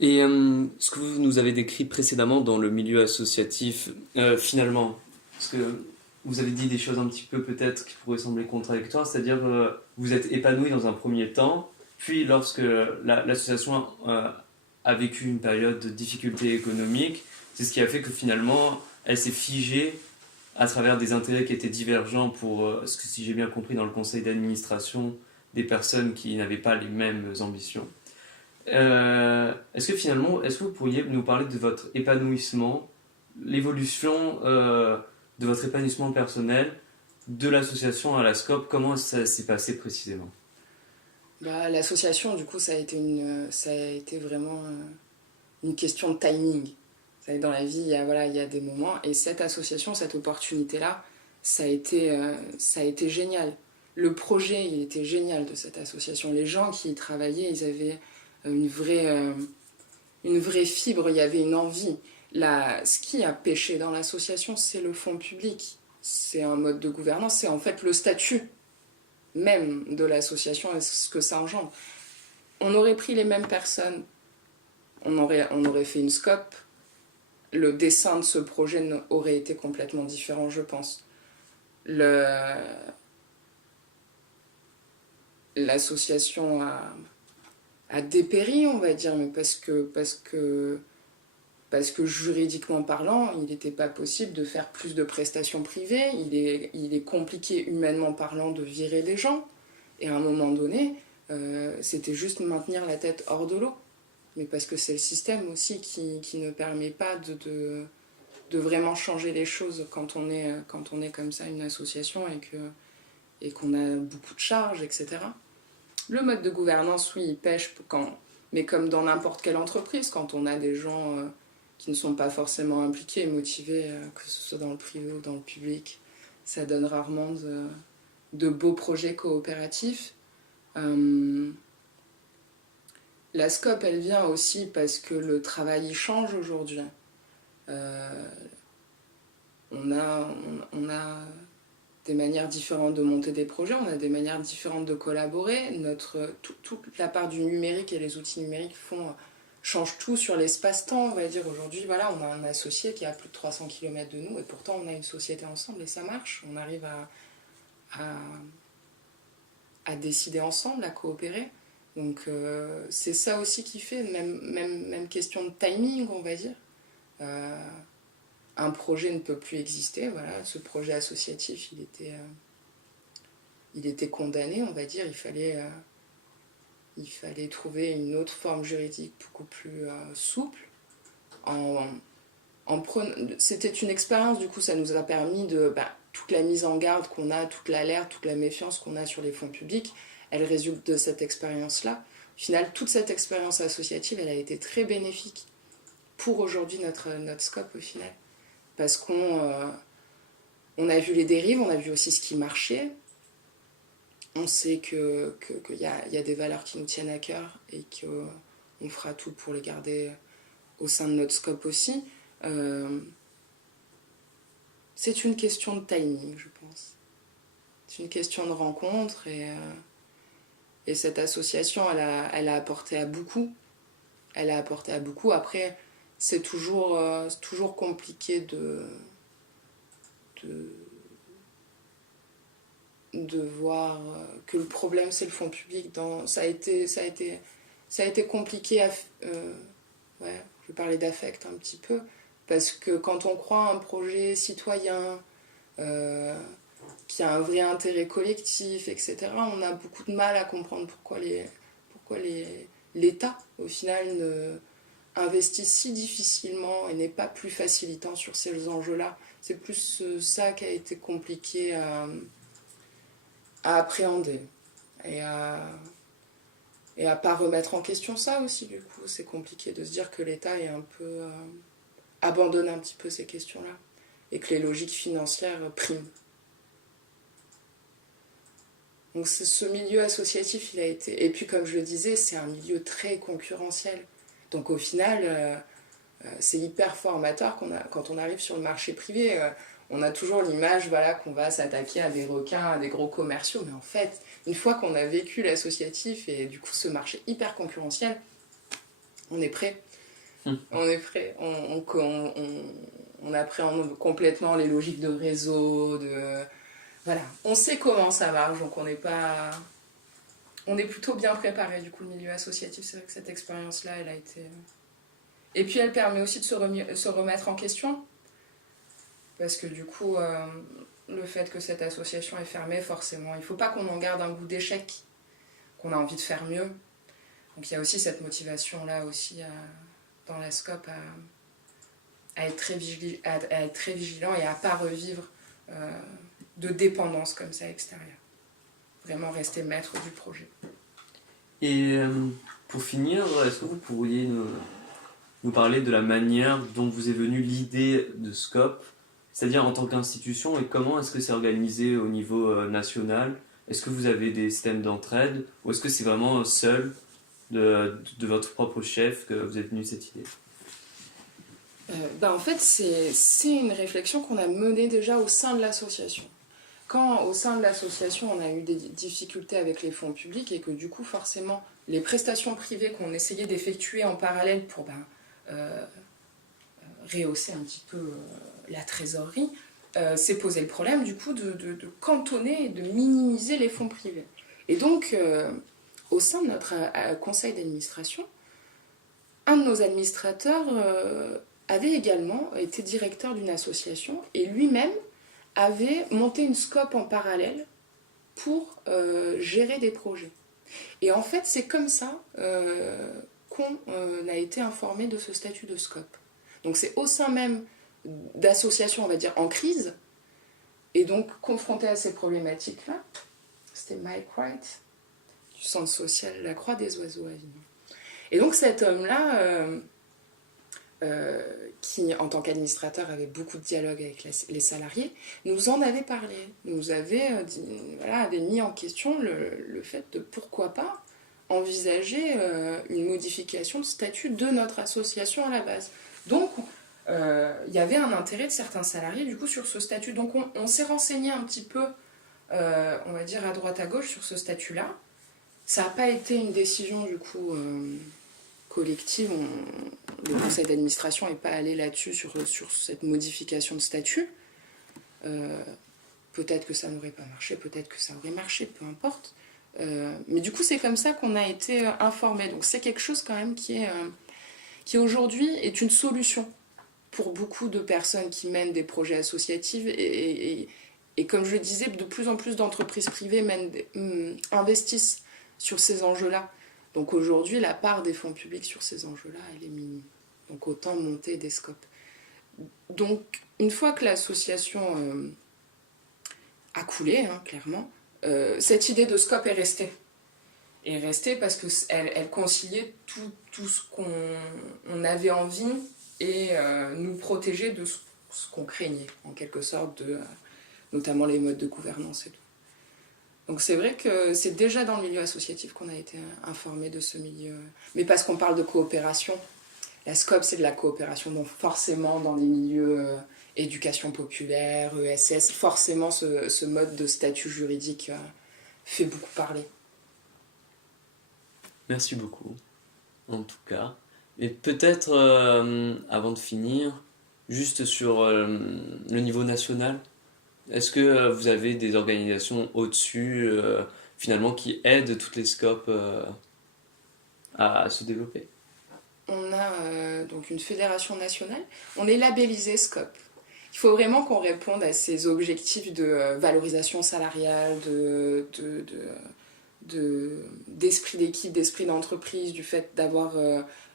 Et ce que vous nous avez décrit précédemment dans le milieu associatif, finalement, parce que vous avez dit des choses un petit peu peut-être qui pourraient sembler contradictoires, c'est-à-dire vous êtes épanoui dans un premier temps, puis lorsque l'association a vécu une période de difficulté économique, c'est ce qui a fait que finalement elle s'est figée à travers des intérêts qui étaient divergents pour, ce que si j'ai bien compris, dans le conseil d'administration, des personnes qui n'avaient pas les mêmes ambitions. Est-ce que finalement, est-ce que vous pourriez nous parler de votre épanouissement, l'évolution de votre épanouissement personnel, de l'association à la SCOP, comment ça s'est passé précisément? Bah, l'association, du coup, ça a été vraiment une question de timing. Vous savez, dans la vie, voilà, il y a des moments, et cette association, cette opportunité-là, ça a été génial. Le projet, il était génial de cette association. Les gens qui y travaillaient, ils avaient une vraie fibre, il y avait une envie. Ce qui a pêché dans l'association, c'est le fonds public. C'est un mode de gouvernance, c'est en fait le statut même de l'association et ce que ça engendre. On aurait pris les mêmes personnes, on aurait fait une scope, le dessin de ce projet aurait été complètement différent, je pense. L'association a dépéri, on va dire, mais parce que juridiquement parlant, il n'était pas possible de faire plus de prestations privées, il est compliqué humainement parlant de virer des gens, et à un moment donné, c'était juste maintenir la tête hors de l'eau. Mais parce que c'est le système aussi qui ne permet pas de vraiment changer les choses quand on est comme ça une association et qu'on a beaucoup de charges, etc. Le mode de gouvernance, oui, il pêche mais comme dans n'importe quelle entreprise, quand on a des gens qui ne sont pas forcément impliqués et motivés, que ce soit dans le privé ou dans le public, ça donne rarement de beaux projets coopératifs. La SCOP, elle vient aussi parce que le travail change aujourd'hui. Euh, on a des manières différentes de monter des projets, on a des manières différentes de collaborer. Toute la part du numérique et les outils numériques changent tout sur l'espace-temps. On va dire aujourd'hui, voilà, on a un associé qui est à plus de 300 km de nous et pourtant on a une société ensemble et ça marche. On arrive à décider ensemble, à coopérer. Donc c'est ça aussi qui fait, même question de timing, on va dire. Un projet ne peut plus exister, voilà, ce projet associatif, il était condamné, on va dire, il fallait trouver une autre forme juridique beaucoup plus souple. En, C'était une expérience, du coup, ça nous a permis toute la mise en garde qu'on a, toute l'alerte, toute la méfiance qu'on a sur les fonds publics, elle résulte de cette expérience-là. Au final, toute cette expérience associative, elle a été très bénéfique pour aujourd'hui notre scope, au final. Parce on a vu les dérives, on a vu aussi ce qui marchait. On sait qu'il y a des valeurs qui nous tiennent à cœur et qu'on fera tout pour les garder au sein de notre scope aussi. C'est une question de timing, je pense. C'est une question de rencontre et cette association, elle a apporté à beaucoup. Elle a apporté à beaucoup. Après, c'est toujours compliqué de, de voir que le problème c'est le fonds public. Ça a été compliqué ouais, je vais parler d'affect un petit peu, parce que quand on croit à un projet citoyen euh, qui a un vrai intérêt collectif, etc., on a beaucoup de mal à comprendre pourquoi l'État, au final, investit si difficilement et n'est pas plus facilitant sur ces enjeux-là. C'est plus ça qui a été compliqué à appréhender et à pas remettre en question ça aussi, du coup. C'est compliqué de se dire que l'État est un peu abandonne un petit peu ces questions-là et que les logiques financières priment. Donc ce milieu associatif, il a été... Et puis comme je le disais, c'est un milieu très concurrentiel. Donc au final, c'est hyper formateur quand on arrive sur le marché privé. On a toujours l'image, voilà, qu'on va s'attaquer à des requins, à des gros commerciaux. Mais en fait, une fois qu'on a vécu l'associatif et du coup ce marché hyper concurrentiel, On est prêt. On est prêt. On appréhende complètement les logiques de réseau, voilà. On sait comment ça marche, donc on n'est pas... On est plutôt bien préparé, du coup, le milieu associatif. C'est vrai que cette expérience-là, elle a été... Et puis, elle permet aussi de se remettre en question. Parce que, du coup, le fait que cette association est fermée, forcément, il ne faut pas qu'on en garde un goût d'échec, qu'on a envie de faire mieux. Donc, il y a aussi cette motivation-là, aussi, dans la SCOP, à être très vigilant et à ne pas revivre de dépendance comme ça extérieure. Vraiment rester maître du projet. Et pour finir, est-ce que vous pourriez nous parler de la manière dont vous est venue l'idée de SCOP, c'est-à-dire en tant qu'institution, et comment est-ce que c'est organisé au niveau national? Est-ce que vous avez des systèmes d'entraide, ou est-ce que c'est vraiment seul de votre propre chef que vous êtes venu cette idée? En fait, c'est une réflexion qu'on a menée déjà au sein de l'association. Quand au sein de l'association, on a eu des difficultés avec les fonds publics et que du coup, forcément, les prestations privées qu'on essayait d'effectuer en parallèle pour rehausser un petit peu la trésorerie, s'est posé le problème du coup de cantonner et de minimiser les fonds privés. Et donc, au sein de notre conseil d'administration, un de nos administrateurs avait également été directeur d'une association et lui-même avait monté une SCOP en parallèle pour gérer des projets. Et en fait, c'est comme ça qu'on a été informé de ce statut de SCOP. Donc c'est au sein même d'associations, on va dire, en crise, et donc confronté à ces problématiques-là. C'était Mike Wright, du Centre social La Croix des Oiseaux à Avignon. Et donc cet homme-là... qui, en tant qu'administrateur, avait beaucoup de dialogue avec les salariés, nous en avait parlé, nous avait mis en question le fait de pourquoi pas envisager une modification de statut de notre association à la base. Donc, il y avait un intérêt de certains salariés du coup sur ce statut. Donc, on s'est renseigné un petit peu, on va dire à droite à gauche sur ce statut-là. Ça n'a pas été une décision du coup collective. Le conseil d'administration n'est pas allé là-dessus sur cette modification de statut. Peut-être que ça n'aurait pas marché, peut-être que ça aurait marché, peu importe. Mais du coup, c'est comme ça qu'on a été informés. Donc c'est quelque chose quand même qui aujourd'hui est une solution pour beaucoup de personnes qui mènent des projets associatifs. Et comme je le disais, de plus en plus d'entreprises privées investissent sur ces enjeux-là. Donc aujourd'hui, la part des fonds publics sur ces enjeux-là, elle est minime. Donc autant monter des scopes. Donc une fois que l'association a coulé, clairement, cette idée de scope est restée. Est restée parce qu'elle conciliait tout ce qu'on avait envie et nous protégeait de ce qu'on craignait, en quelque sorte, notamment les modes de gouvernance et tout. Donc c'est vrai que c'est déjà dans le milieu associatif qu'on a été informé de ce milieu. Mais parce qu'on parle de coopération, la SCOP c'est de la coopération, donc forcément dans les milieux éducation populaire, ESS, forcément ce mode de statut juridique fait beaucoup parler. Merci beaucoup, en tout cas. Et peut-être, avant de finir, juste sur le niveau national, est-ce que vous avez des organisations au-dessus, finalement, qui aident toutes les scopes à se développer? On a donc une fédération nationale. On est labellisé SCOP. Il faut vraiment qu'on réponde à ces objectifs de valorisation salariale, d'esprit d'équipe, d'esprit d'entreprise, du fait d'avoir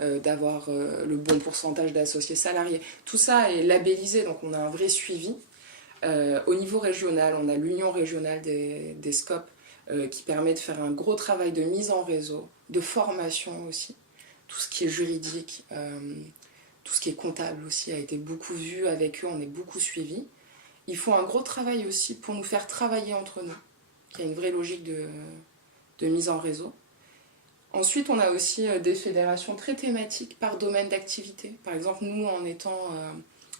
le bon pourcentage d'associés salariés. Tout ça est labellisé, donc on a un vrai suivi. Au niveau régional, on a l'union régionale des SCOP qui permet de faire un gros travail de mise en réseau, de formation aussi. Tout ce qui est juridique, tout ce qui est comptable aussi a été beaucoup vu avec eux, on est beaucoup suivis. Ils font un gros travail aussi pour nous faire travailler entre nous. Il y a une vraie logique de mise en réseau. Ensuite, on a aussi des fédérations très thématiques par domaine d'activité. Par exemple, nous, en étant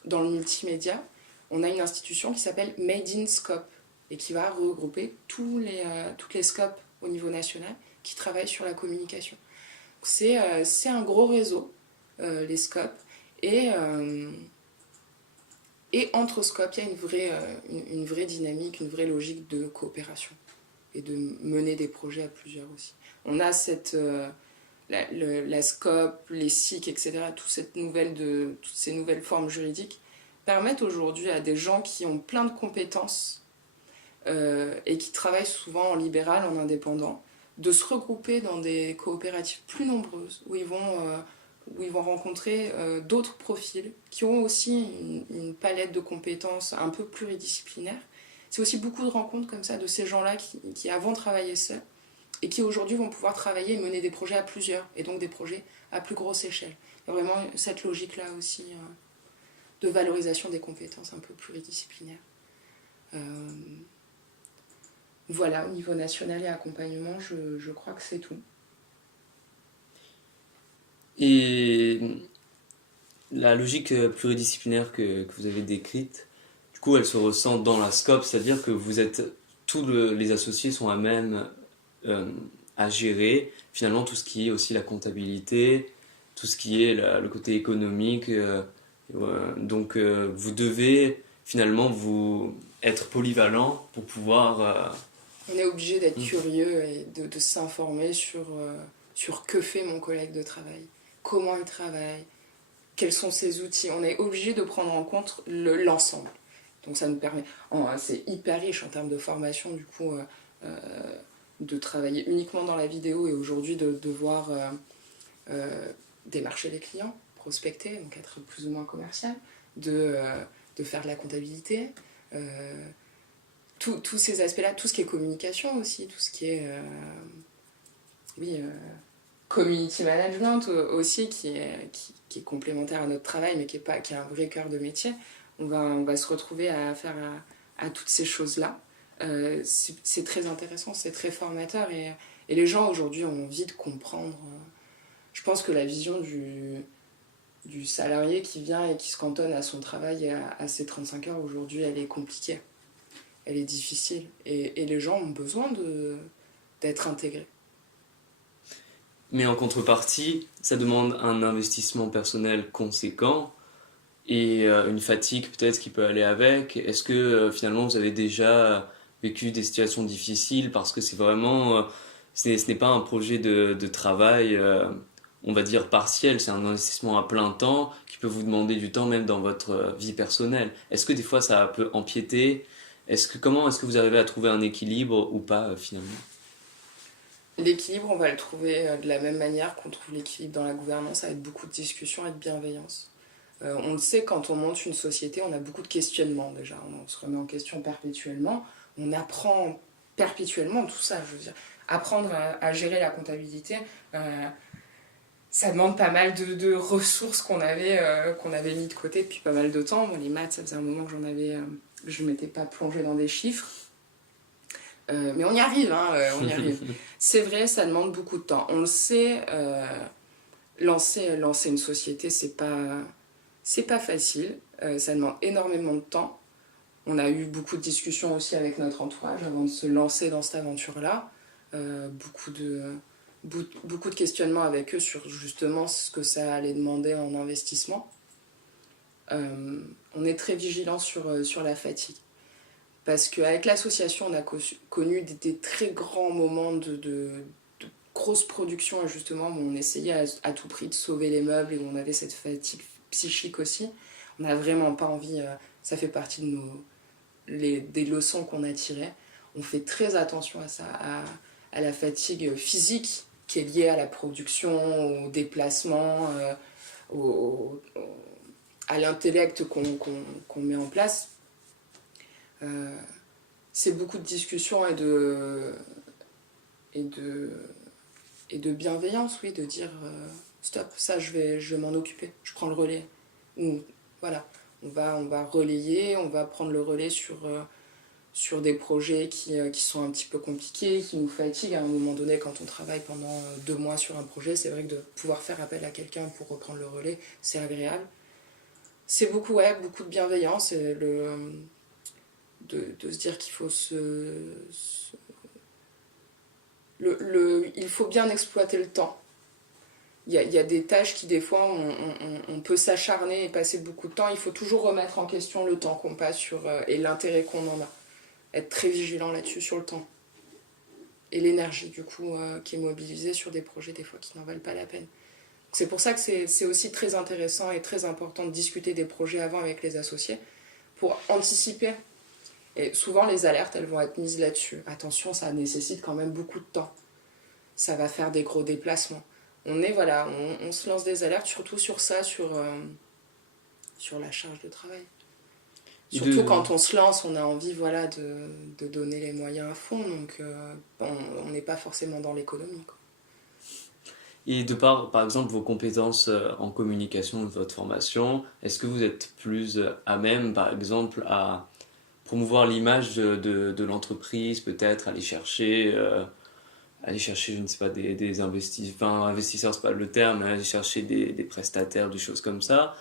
dans le multimédia, on a une institution qui s'appelle Made in Scope et qui va regrouper toutes les scopes au niveau national qui travaillent sur la communication. Donc c'est un gros réseau, les SCOP. Et entre SCOP, il y a une vraie dynamique, une vraie logique de coopération et de mener des projets à plusieurs aussi. On a la SCOP, les SIC, etc., toutes ces nouvelles formes juridiques permettent aujourd'hui à des gens qui ont plein de compétences et qui travaillent souvent en libéral, en indépendant, de se regrouper dans des coopératives plus nombreuses où ils vont rencontrer d'autres profils qui ont aussi une palette de compétences un peu pluridisciplinaire. C'est aussi beaucoup de rencontres comme ça de ces gens-là qui avant travaillaient seuls et qui aujourd'hui vont pouvoir travailler et mener des projets à plusieurs, et donc des projets à plus grosse échelle. Il y a vraiment cette logique-là aussi de valorisation des compétences un peu pluridisciplinaires. Voilà, au niveau national et accompagnement, je crois que c'est tout. Et la logique pluridisciplinaire que vous avez décrite, du coup, elle se ressent dans la SCOP, c'est-à-dire que les associés sont à même à gérer finalement tout ce qui est aussi la comptabilité, tout ce qui est le côté économique. Donc, vous devez finalement vous être polyvalent pour pouvoir. On est obligé d'être curieux et de s'informer sur que fait mon collègue de travail, comment il travaille, quels sont ses outils. On est obligé de prendre en compte l'ensemble. Donc ça nous permet, c'est hyper riche en termes de formation du coup, de travailler uniquement dans la vidéo et aujourd'hui de devoir démarcher les clients, prospecter, donc être plus ou moins commercial, de faire de la comptabilité, tous ces aspects-là, tout ce qui est communication aussi, tout ce qui est community management aussi, qui est complémentaire à notre travail, mais qui est un vrai cœur de métier. On va se retrouver à faire à toutes ces choses-là. C'est très intéressant, c'est très formateur, et les gens aujourd'hui ont envie de comprendre. Je pense que la vision du salarié qui vient et qui se cantonne à son travail à ses 35 heures aujourd'hui, elle est compliquée, elle est difficile, et les gens ont besoin d'être intégrés. Mais en contrepartie, ça demande un investissement personnel conséquent et une fatigue peut-être qui peut aller avec. Est-ce que finalement vous avez déjà vécu des situations difficiles parce que c'est vraiment, ce n'est pas un projet de travail, on va dire partiel, c'est un investissement à plein temps qui peut vous demander du temps même dans votre vie personnelle. Est-ce que des fois ça peut empiéter? Comment est-ce que vous arrivez à trouver un équilibre ou pas finalement? L'équilibre, on va le trouver de la même manière qu'on trouve l'équilibre dans la gouvernance, avec beaucoup de discussions et de bienveillance. On le sait, quand on monte une société, on a beaucoup de questionnements déjà. On se remet en question perpétuellement. On apprend perpétuellement tout ça, je veux dire. Apprendre à gérer la comptabilité, ça demande pas mal de ressources qu'on avait mis de côté depuis pas mal de temps. Bon, les maths, ça faisait un moment que je ne m'étais pas plongée dans des chiffres. Mais on y arrive, on y arrive. C'est vrai, ça demande beaucoup de temps. On le sait, lancer une société, c'est pas facile. Ça demande énormément de temps. On a eu beaucoup de discussions aussi avec notre entourage avant de se lancer dans cette aventure-là. Beaucoup de questionnements avec eux sur justement ce que ça allait demander en investissement. On est très vigilant sur la fatigue. Parce qu'avec l'association, on a connu des très grands moments de grosse production, et justement, où on essayait à tout prix de sauver les meubles et où on avait cette fatigue psychique aussi. On n'a vraiment pas envie, ça fait partie de des leçons qu'on a tirées. On fait très attention à ça, à la fatigue physique qui est liée à la production, au déplacement, à l'intellect qu'on met en place. C'est beaucoup de discussions et de bienveillance, oui, de dire stop, ça je vais m'en occuper, je prends le relais. Ou voilà, on va relayer, on va prendre le relais sur des projets qui sont un petit peu compliqués, qui nous fatiguent. À un moment donné, quand on travaille pendant 2 mois sur un projet, c'est vrai que de pouvoir faire appel à quelqu'un pour reprendre le relais, c'est agréable. C'est beaucoup de bienveillance, et de se dire qu'il faut il faut bien exploiter le temps. y a des tâches qui, des fois, on peut s'acharner et passer beaucoup de temps. Il faut toujours remettre en question le temps qu'on passe et l'intérêt qu'on en a. Être très vigilant là-dessus, sur le temps. Et l'énergie, du coup, qui est mobilisée sur des projets, des fois, qui n'en valent pas la peine. C'est pour ça que c'est aussi très intéressant et très important de discuter des projets avant avec les associés, pour anticiper. Et souvent, les alertes, elles vont être mises là-dessus. Attention, ça nécessite quand même beaucoup de temps. Ça va faire des gros déplacements. On se lance des alertes, surtout sur ça, sur la charge de travail. Surtout quand on se lance, on a envie de donner les moyens à fond, donc on n'est pas forcément dans l'économie, quoi. Et par exemple, vos compétences en communication de votre formation, est-ce que vous êtes plus à même, par exemple, à promouvoir l'image de l'entreprise, peut-être aller chercher, je ne sais pas, des investisseurs, enfin, investisseurs, c'est pas le terme, mais aller chercher des prestataires, des choses comme ça?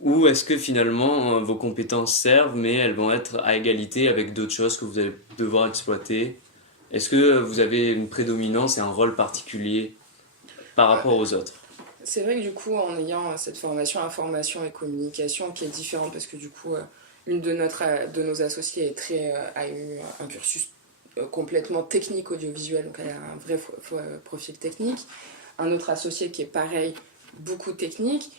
Ou est-ce que finalement vos compétences servent, mais elles vont être à égalité avec d'autres choses que vous allez devoir exploiter? Est-ce que vous avez une prédominance et un rôle particulier par rapport aux autres? C'est vrai que du coup, en ayant cette formation information et communication qui est différente, parce que du coup, une de nos associés a eu un cursus complètement technique audiovisuel, donc elle a un vrai profil technique. Un autre associé qui est pareil, beaucoup technique.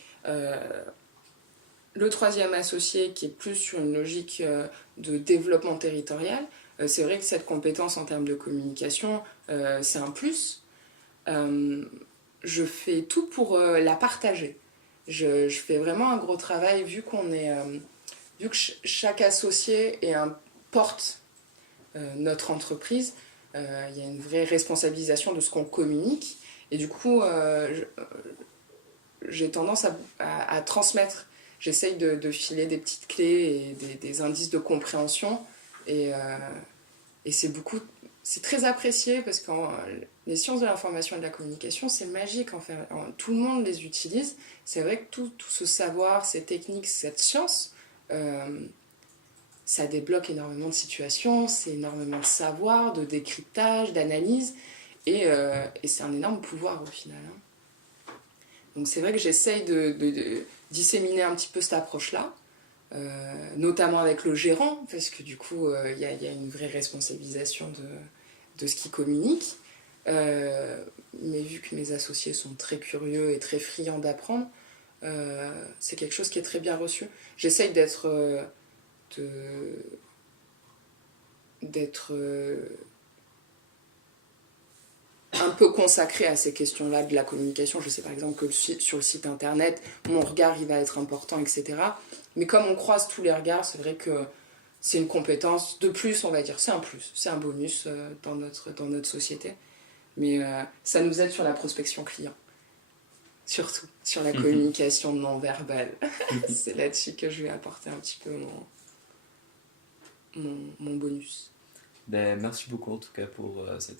Le troisième associé qui est plus sur une logique de développement territorial. C'est vrai que cette compétence en termes de communication, c'est un plus. Je fais tout pour la partager. Je fais vraiment un gros travail vu que chaque associé porte notre entreprise. Il y a une vraie responsabilisation de ce qu'on communique. Et du coup, j'ai tendance à transmettre. J'essaye de filer des petites clés et des indices de compréhension. Et c'est très apprécié parce que les sciences de l'information et de la communication, c'est magique. Tout le monde les utilise. C'est vrai que tout ce savoir, ces techniques, cette science, ça débloque énormément de situations, c'est énormément de savoir, de décryptage, d'analyse. Et c'est un énorme pouvoir au final. Donc c'est vrai que j'essaye de disséminer un petit peu cette approche-là, notamment avec le gérant, parce que du coup, il y a une vraie responsabilisation de ce qu'il communique. Mais vu que mes associés sont très curieux et très friands d'apprendre, c'est quelque chose qui est très bien reçu. J'essaye d'être un peu consacrée à ces questions-là de la communication. Je sais par exemple que sur le site internet, mon regard il va être important, etc. Mais comme on croise tous les regards, c'est vrai que c'est une compétence de plus, on va dire. C'est un plus, c'est un bonus dans notre société. Mais ça nous aide sur la prospection client. Surtout sur la communication non-verbale. C'est là-dessus que je vais apporter un petit peu mon bonus. Ben, merci beaucoup en tout cas pour cette